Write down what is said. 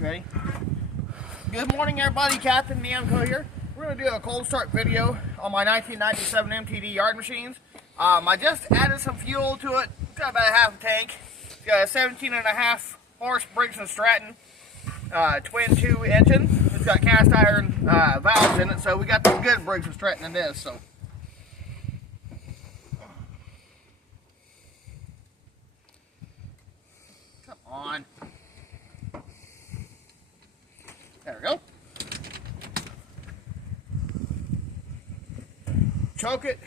Ready? Good morning, everybody. Captain Namco here. We're going to do a cold start video on my 1997 MTD yard machines. I just added some fuel to it. It's got about a half a tank. It's got a 17.5 horse Briggs & Stratton twin 2 engine. It's got cast iron valves in it, so we got the good Briggs & Stratton in this. So. Come on. There we go. Choke it.